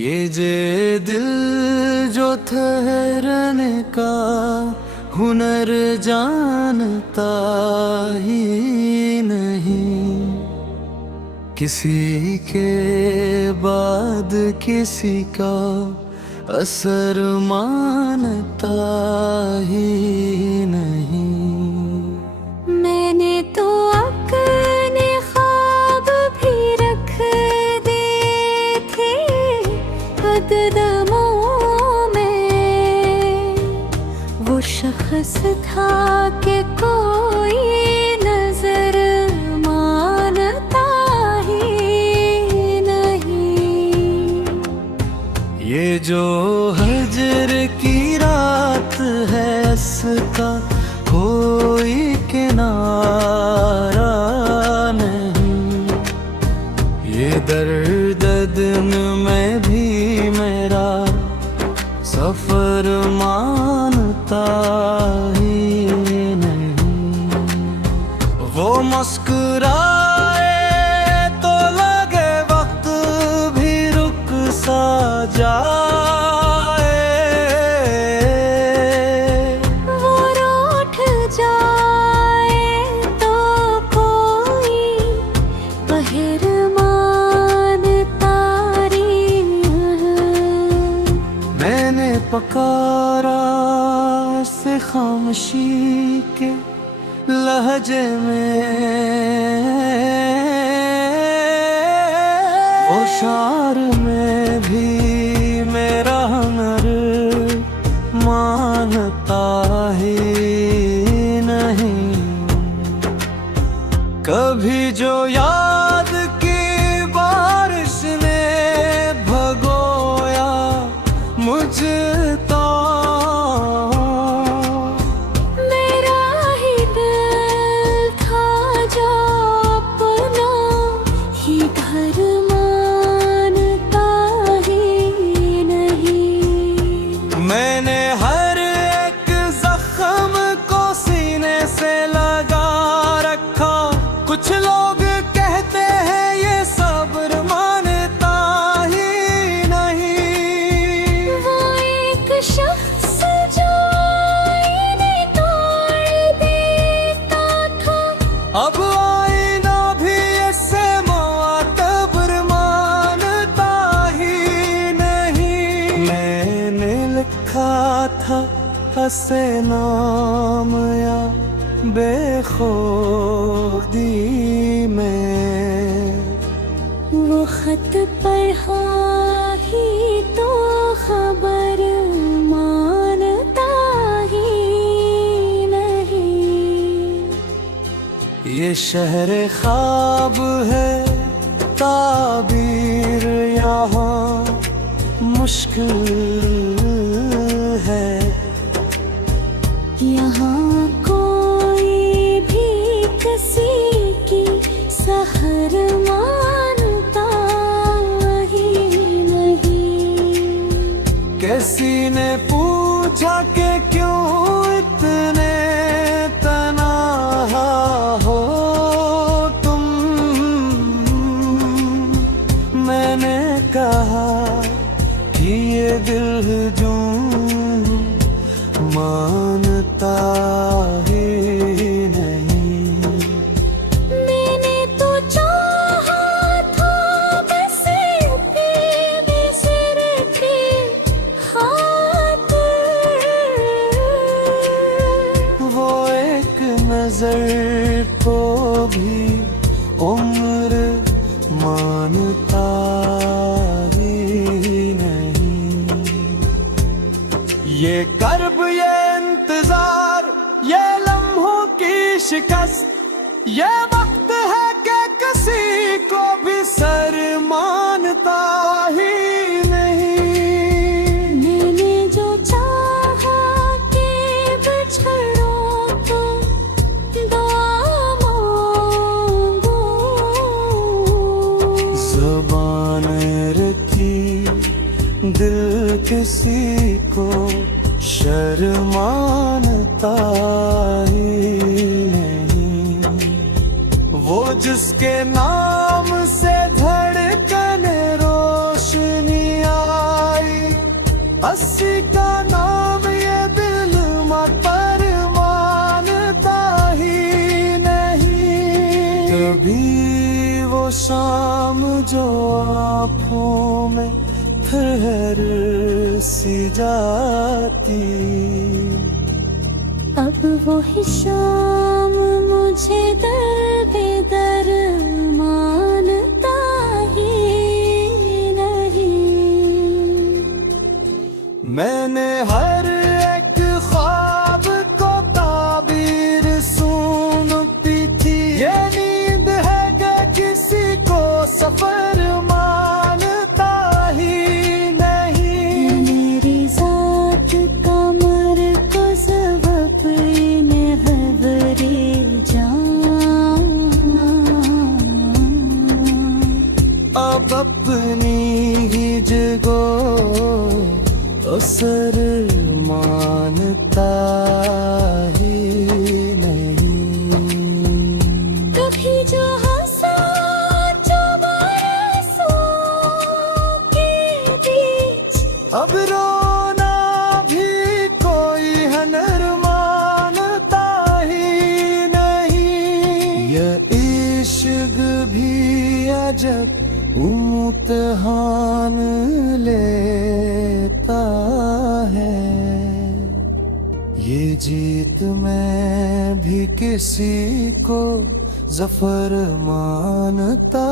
ये जे दिल जो ठहरने का हुनर जानता ही नहीं, किसी के बाद किसी का असर मानता ही नहीं। मैंने तो अपने ख्वाब भी रख दिए थे कदमों में, वो शख्स था कि कोई नजर मानता ही नहीं। ये जो हजर की रात है इसका कोई किनारा नहीं, ये दर्द दिन में भी मेरा सफर मानता ही नहीं। वो मुस्कुराए तो लगे वक्त भी रुक सा जाए, वो रूठ जाए तो कोई पहरमान तारी। मैंने पकारा से खामोशी के लहजे में, वो शार में भी मेरा हुनर मानता ही नहीं। कभी जो याद की बारिश ने भगोया मुझे तो मेरा ही दिल था जो अपना ही घर मानता ही नहीं। मैंने हर एक जख्म को सीने से लगा रखा, कुछ लोग कहते हैं ये सब्र मानता ही नहीं। वो एक शख्स जो आईने तोड़ देता था, अब आईना भी इससे मुआतबर मानता ही नहीं। मैंने लिखा था हसे नाम या बेखुदी में, वो खत पढ़ा ही तो खबर मानता ही नहीं। ये शहर ख्वाब है ताबीर यहाँ मुश्किल है, यहाँ कोई भी किसी की सहर मानता ही नहीं। किसी ने पूछा कि क्यों इतने तन्हा हो तुम, मैंने कहा कि ये दिल जो मानता ही नहीं। मैंने तो चाहा था बस अपने सिर के खातिर, वो एक नजर को भी उम्र मानता ही नहीं। ये कर्ब ये इंतजार ये लम्हों की शिकस्त, ये वक्त है कि किसी को भी सर मानता ही नहीं। मैंने जो चाहा कि बिछड़ो तो दुआ मांगो, ज़बान रखी दिल किसी को शर्मानता ही नहीं। वो जिसके नाम से धड़कन रोशनियाँ अस्सी का नाम ये दिल मत पर मानता ही नहीं। कभी वो शाम जो आँखों में ठहर सी जाती, अब वो ही शाम मुझे दर बेदर मानता ही नहीं। मैंने हर एक ख्वाब को ताबीर सुनती थी, ये नींद है कि किसी को सफर मानता ही नहीं। मेरी जात का मरकज़ अपने हवरे जान, अब अपनी ही जगह असर मानता ही नहीं। कभी जो हंसा जो बरसों के बीच, अब रोना भी कोई हनर मानता ही नहीं। यह इश्क भी अजब इम्तिहान लेता है, ये जीत में भी किसी को जफर मानता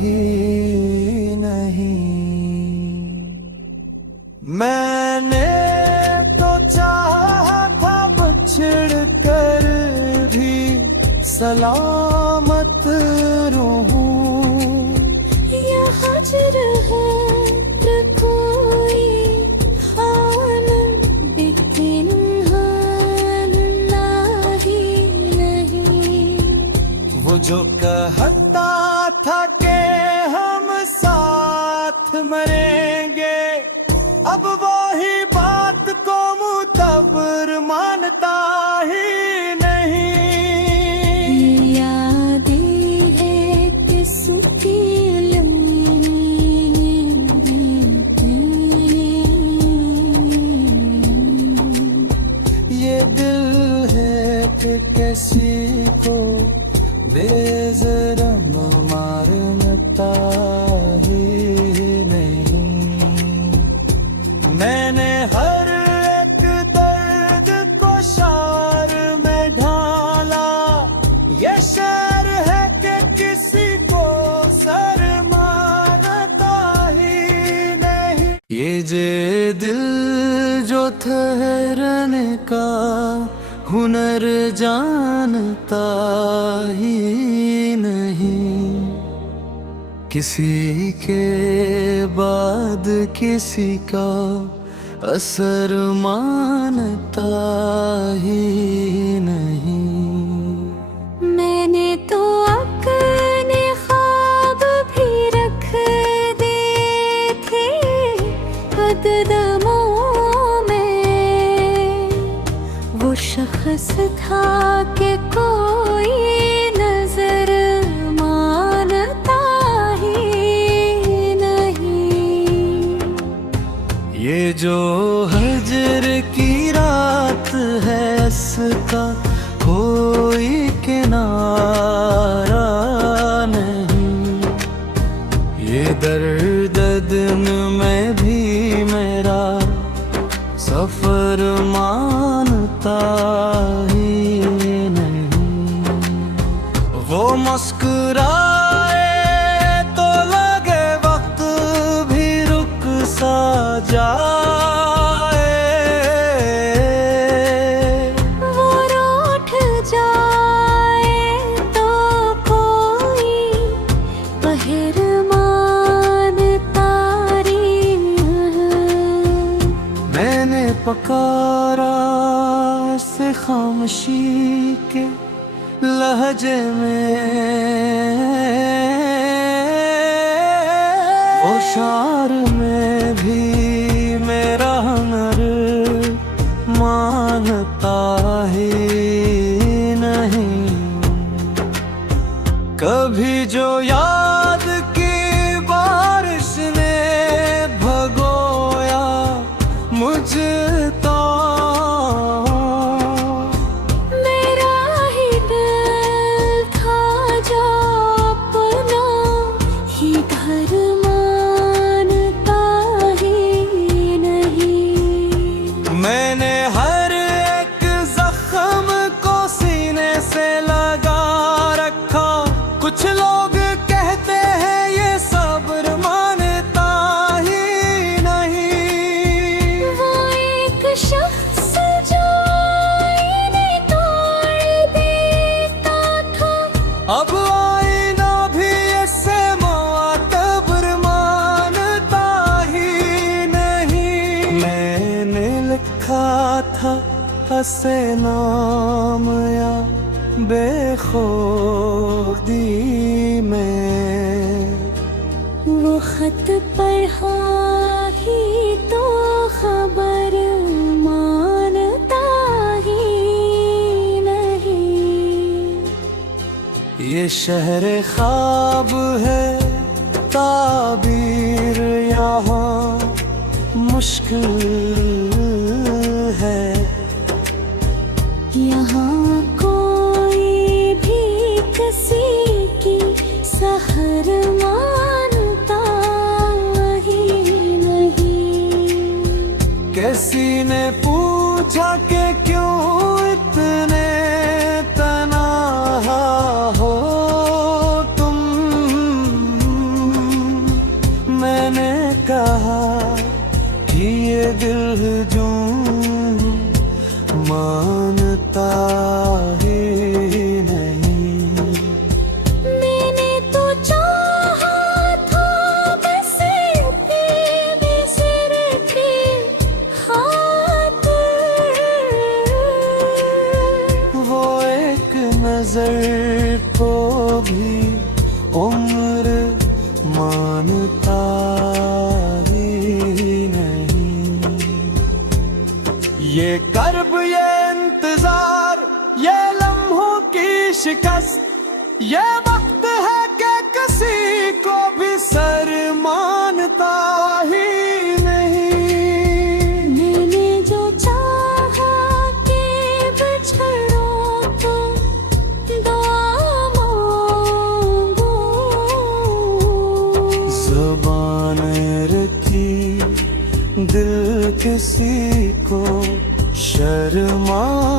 ही नहीं। मैंने तो चाहा था बिछड़ कर भी सलामत रहूं, हजर है तो कोई हाल बिकिन हाल नाही नहीं। वो जो कहता था कि हम साथ मरेंगे, अब वो ही बात को मुतबर मानता ही नहीं। यादें है किसकी किसी को बेज़रम मारता ही नहीं। मैंने हर एक दर्द को शार में ढाला, ये शेर है कि किसी को सर मानता ही नहीं। ये जे दिल जो ठहरने का हुनर जानता ही नहीं, किसी के बाद किसी का असर मानता ही नहीं। मैंने तो अपने ख्वाब भी रख दिए थे कदमों में, वो शख्स था कि कोई नजर मानता ही नहीं। ये जो हजर की रात है इसका कोई किनारा नहीं, ये दर्द दिन में भी मेरा सफर मानता ही नहीं। वो मुस्कुराए तो लगे वक्त भी रुक सा जाए, वो रूठ जाए तो कोई पहरमान तारी। मैंने पकारा से खामोशी के लहजे में, वो शार में भी मेरा हुनर मानता ही नहीं। कभी जो याद की बारिश ने भगोया हंसे नाम या बेखुदी में, वो खत पढ़ा ही तो खबर मानता ही नहीं। ये शहर ख्वाब है, ताबीर यहाँ मुश्किल है। यहाँ कोई भी किसी की सहर मानता ही नहीं। किसी ने पूछा कि क्यों इतने तन्हा हो तुम, मैंने कहा कि ये दिल जो मानता ही नहीं। मैंने तो चाहा था बस तेरे सिर के खातिर, वो एक नजर को भी उम्र मानता ही नहीं। ये कर्ब, ये इंतजार, ये लम्हों की शिकस्त, ये वक्त है कि किसी को भी सर मानता ही नहीं। मैंने जो चाहा कि बिछड़ो तो दुआ मांगो, ज़बान रखी दिल किसी को शर्मानता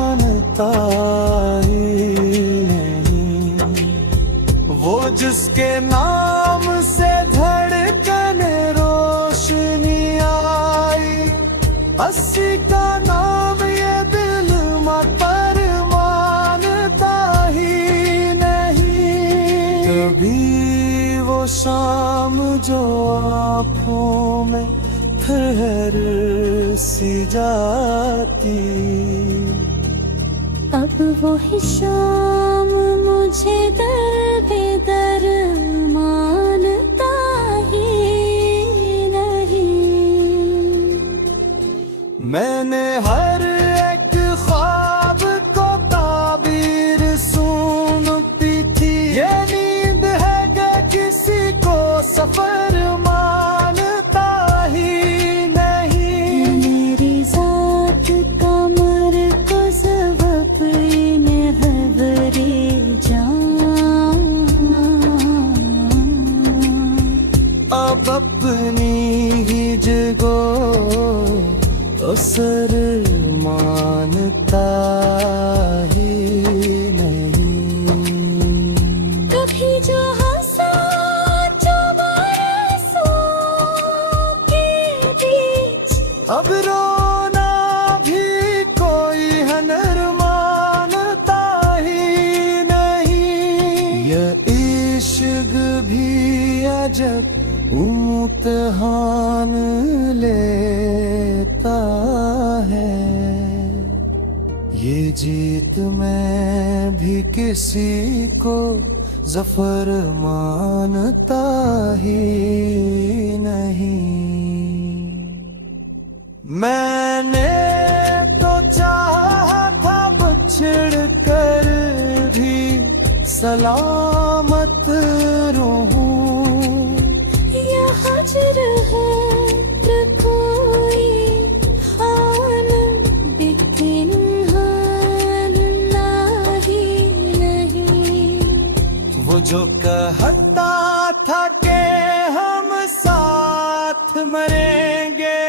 ही नहीं। वो जिसके नाम से धड़कन रोशनी आई, अस्सी का नाम ये दिल पर मानता ही नहीं। कभी वो शाम जो आँखों में ठहर सी जाती, अब वो ही शाम मुझे दर बेदर मानता ही नहीं। मैंने हर एक ख्वाब को ताबीर सुनती थी। ये नींद है कि किसी को सफर मानता ही नहीं। मेरी जात का मरकज़ अपने हवरे जान, अब अपनी ही जगह तो सर मानता ही नहीं। कभी जो हंसा जो बरसों के बीच, अब रोना भी कोई हनर मानता ही नहीं। ये इश्क भी अजब इम्तिहान लेता है। ये जीत में भी किसी को जफर मानता ही नहीं। मैंने तो चाहा था बिछड़ कर भी सलामत रहूं। या हजर है तो कोई हाल बिकिन हाल नाही नहीं। वो जो कहता था कि हम साथ मरेंगे,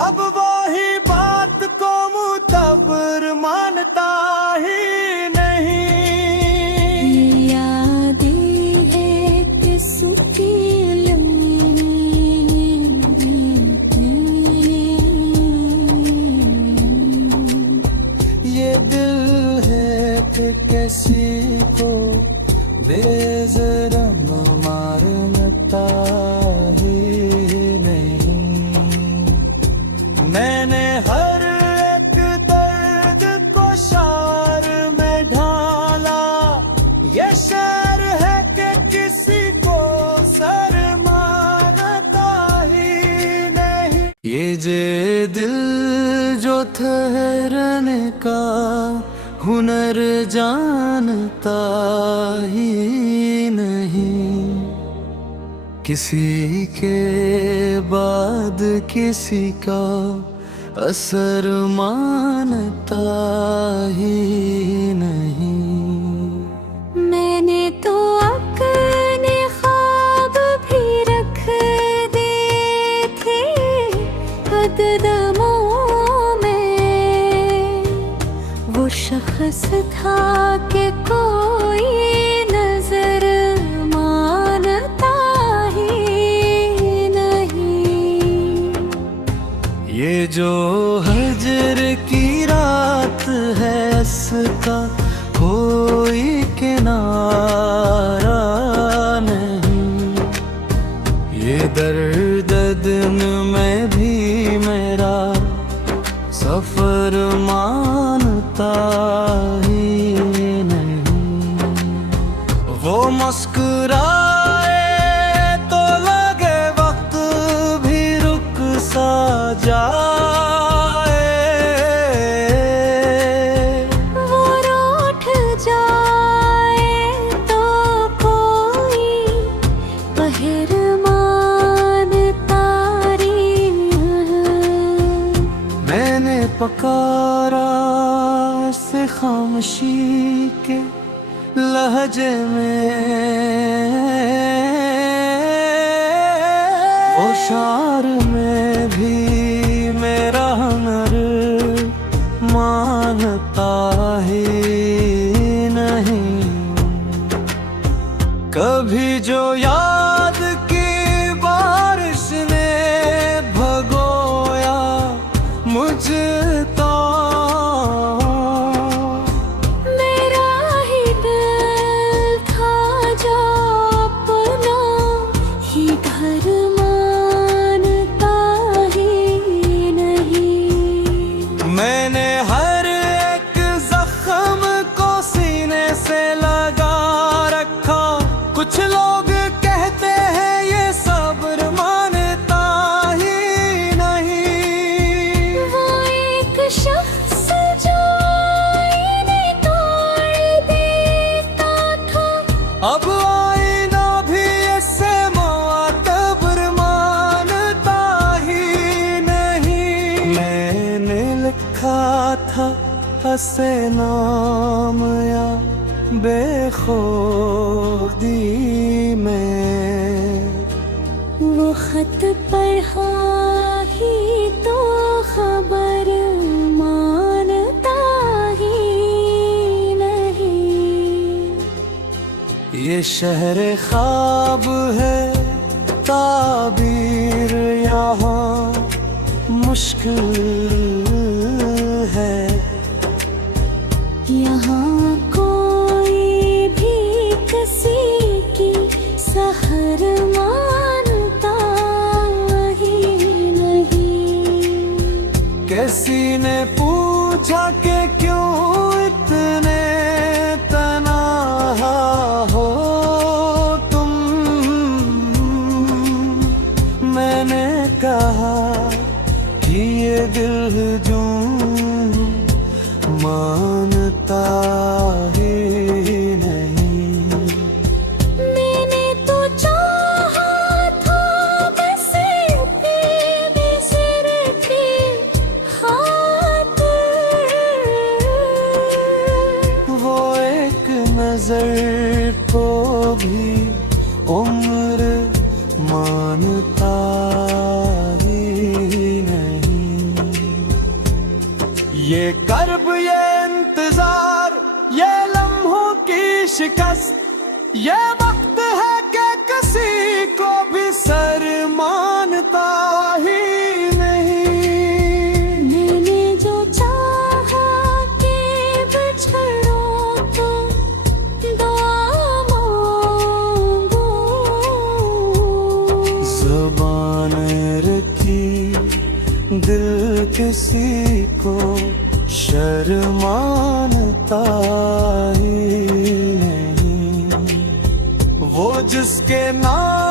अब वो ही बात को मुतबर मानता ही नहीं। यादें है किसकी ये दिल है कि किसी को बेज़रम मारता ही नहीं। कीजे दिल जो ठहरने का हुनर जानता ही नहीं, किसी के बाद किसी का असर मानता ही नहीं। मैंने तो अपने ख्वाब भी रख दिए थे कदमों में, वो शख्स था कि कोई नजर मानता ही नहीं। ये जो हजर की रात है इसका कोई किनारा नहीं, ये दर्द दिन में भी मेरा सफर मानता ही नहीं। वो मुस्कुराए तो लगे वक्त भी रुक सा जाए, वो रूठ जाए तो कोई पहरमान तारीफ। मैंने पकारा से खामोशी के लहजे में, वो शार में भी मेरा हुनर मानता ही नहीं। कभी जो याद की बारिश ने भगोया मुझे तो मेरा ही दिल था जो अपना ही घर मानता ही नहीं। मैंने हर एक जख्म को सीने से लगा रखा, कुछ लोग कहते हैं ये सब्र मानता ही नहीं। वो एक शख्स जो आईने तोड़ देता था, अब आईना भी इससे मुअत्तर मानता ही नहीं। मैंने लिखा था हसे नाम या बेखुदी में, वो खत पढ़ा ही तो खबर मानता ही नहीं। ये शहर ख्वाब है ताबीर यहाँ मुश्किल है, यहाँ कोई भी किसी की सहर मानता ही नहीं। किसी ने पूछा कि क्यों इतने तन्हा हो तुम, मैंने कहा कि ये दिल जो मानता ही नहीं। मैंने तो चाहा था बस अपने सिर के खातिर, वो एक नजर को भी उम्र मानता ही नहीं। ये कर्ब ये इंतजार ये लम्हों की शिकस्त, ये वक्त है कि किसी को भी सर मानता ही नहीं। मैंने जो चाहा कि बिछड़ो तो दुआ मांगो, ज़बान रखी दिल किसी को शर्मानता ही नहीं। वो जिसके नाम